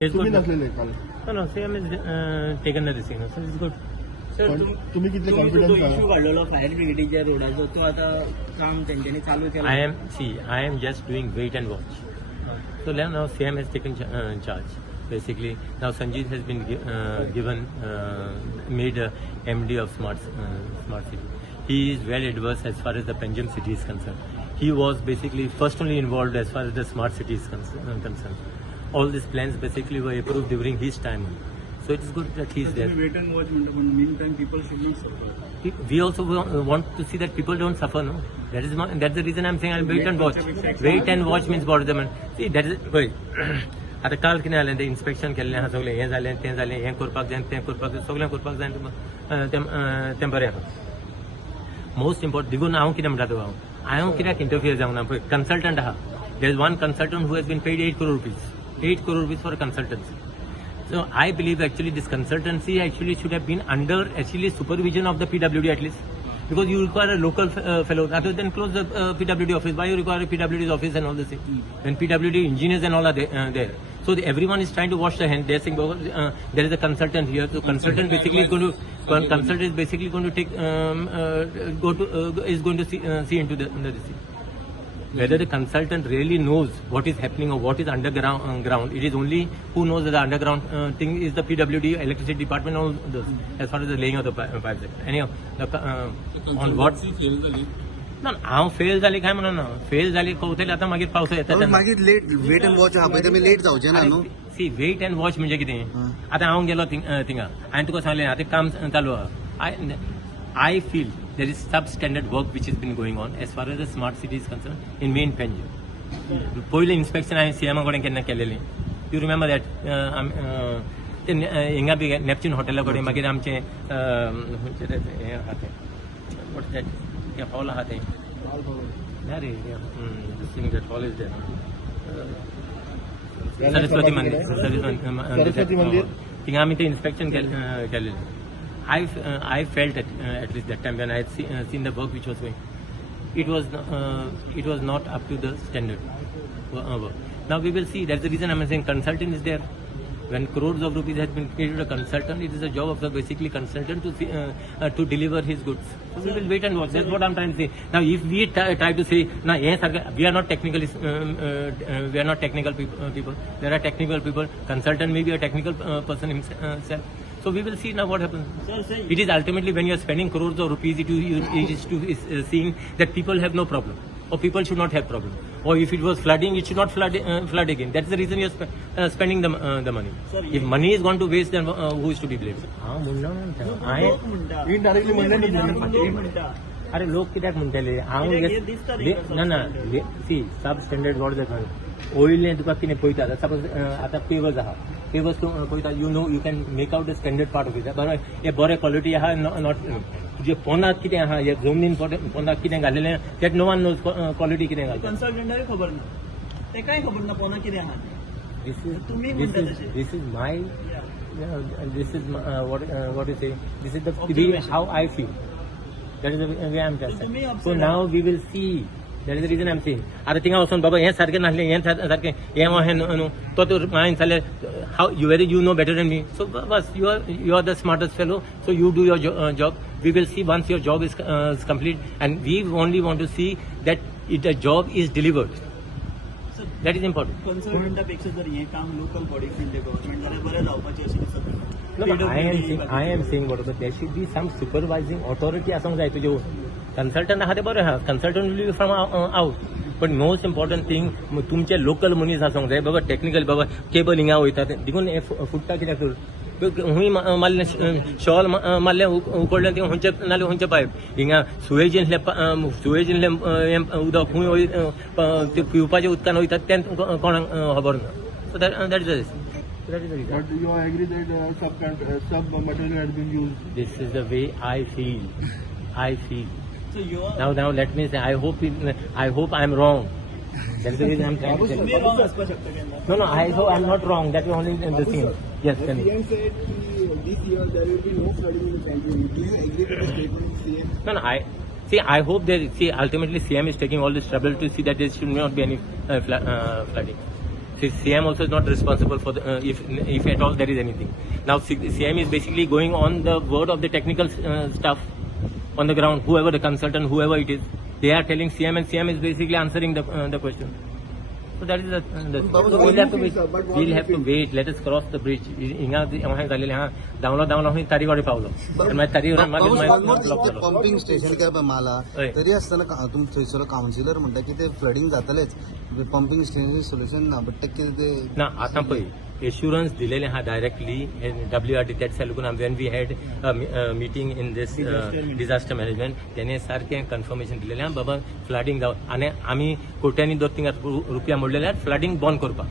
It's good. No, CM is taken the decision, so it's good. Sir, तुम्ही किती confidence issue काढलेला fire ब्रिगेडीच्या रोडाचो तो आता काम त्यांच्यानी चालू केलं. I am just doing wait and watch. So now CM has taken charge. Basically, now Sanjeev has been made MD of Smart City. He is well adversed as far as the Panjim city is concerned. He was basically personally involved as far as the smart city is concerned. All these plans basically were approved during his time. So it is good that he is there. Wait and watch. Meantime, people should not suffer. We also want to see that people don't suffer. No, that's the reason I'm saying I'll wait and watch. Wait and watch means what? See, that is wait. आता काल कितें जालें तें inspection केल्लें आहा सगळें हें जालें तें जालें हें करपाक जाय तें करपाक जाय सगळें करपाक जाय तें बरें आसा. मोस्ट इम्पॉर्टंट देखून हांव कितें म्हणटा तुका हांव कित्याक इंटरफियर जावंक ना पळय कंसल्टंट आहा there is one consultant who has been paid 8 crore rupees for consultancy. So I believe actually this consultancy actually should have been under actually supervision of the PWD at least, because you require a local fellow. Rather than close the PWD office, why you require a PWD office and all this thing? When PWD engineers and all are there. So everyone is trying to wash their hands. They're saying there is a consultant here. So consultant basically is going to take is going to see into the this thing. Whether the consultant really knows what is happening or what is underground, it is only who knows that the underground thing is the PWD, electricity department, all those, as far as the laying of the pipes. Anyhow, on what? No, हांव fail जाली काय म्हणून fail जाली कवतली आता मागीर पावसा येता मागीर लेट वेट एंड वॉच आहा पळय तें लेट जावचें ना न्हू. सी वेट एंड वॉच म्हणजे कितें आतां हांव गेलो थिंगा हांवें तुका सांगलें आतां काम चालू आहा. I feel there is substandard work which has been going on as far as the smart city is concerned in main Panjim. पयलें इन्स्पेक्शन हांवें सीएमा कडेन केन्ना केलेलें. यू रिमेंबर दॅट हिंगा बी नॅपच्यून हॉटेला कडेन मागीर आमचें हें आहा तें वॉट दॅट हॉल आहा तें ना रे that hall is there Saraswati मंदिर थिंगा आमी तें inspection केलेलें. I felt at least that time when I had seen the work which was going, it was not up to the standard work. Now we will see. That's the reason I'm saying consultant is there. When crores of rupees has been paid to a consultant, it is the job of the basically consultant to deliver his goods. So we will wait and watch. That's what I'm trying to say. Now, if we try to say, "Now, yes, we are not technical people. There are technical people. Consultant may be a technical person himself." So we will see now what happens. It is ultimately when you are spending crores of rupees, it is seeing that people have no problem, or people should not have problem, or if it was flooding, it should not flood again. That's the reason you are spending the money. If money is gone to waste, then who is to be blamed? अरे लोक कित्याक म्हणटले हांव ना सी सब standard what the oil तुका कितें पळयता सपोज आतां पेवर्स आहा पेवर्स तूं पळयता you know you can make out the standard part of it बरोबर हे बरें क्वॉलिटी आहा नॉट तुजे पोंदाक कितें आहा हे जमनीन पोंदाक कितें घालेलें that no one knows quality कितें घालता कंसल्टंटाक खबर ना ते काय खबर ना पोंदाक कितें आहा. This is my this is what you say, this is the way how I feel. That is the way I'm just saying. So now we will see. That is the reason I'm saying. आता थिंगा वचून बाबा हें सारकें नासलें हें सारकें हें न्हू तो हांवें जाल्यार how you know better than me. So बस you are the smartest fellow. So you do your job. We will see once your job is complete, and we only want to see that the job is delivered. That is important. कंसल्टंटापेक्षा जर हे काम local bodies म्हणजे government जाल्यार बरें जावपाचें अशें दिसता. No, I am saying whatever. There should be some supervising authority आसूंक जाय तुजे कंसल्टंट आहा ते बरें आहा consultant will be from out but most important thing तुमचे लोकल मनीस आसूंक जाय बाबा टेक्निकल बाबा केबल हिंगा वयता देखून हे फुट्टा कित्याक हुंय मारलें शॉल मारलें उकडलें तें खंयचे नाल्यार खंयचे पायप हिंगा सुवेजींतलें उदक खंय ते पिवपाच्या उदकान वयता तें कोणाक खबर ना. So that is the That is the reason. But you agree that sub material has been used. This is the way I feel. So you are now let me say I hope I'm wrong. That's the reason I'm trying to say. No, I hope I'm not wrong. That is only the thing. Yes, tell me. CM said this year there will be no flooding in the country. Do you agree with the statement of CM? No, I hope ultimately CM is taking all this trouble to see that there should not be any flooding. CM also is not responsible for the, if at all there is anything. Now CM is basically going on the word of the technical stuff on the ground, whoever the consultant, whoever it is, they are telling CM and CM is basically answering the question. So that is the so we'll have to wait. We'll have to wait. Let us cross the bridge. हिंगा झालेले हाँ डावलो ही तारीवाडी Paulo. Pumping station काय मला तरी असताना तुम्ही थंयसर counsellor म्हणटा की ते फ्लडिंग जातलेच पंपिंग स्टेशन सोल्युशन ना बट ते ना आता पळय एश्युरन्स दिलेले हा डायरेक्टली WRD त्याच लागून when we had meeting in this disaster management त्याने सारखे कन्फर्मेशन दिलेले हा बाबा फ्लडिंग जावं आणि आम्ही कोट्यांनी 2-3 रुपया मोडलेले फ्लडिंग बंद करपाक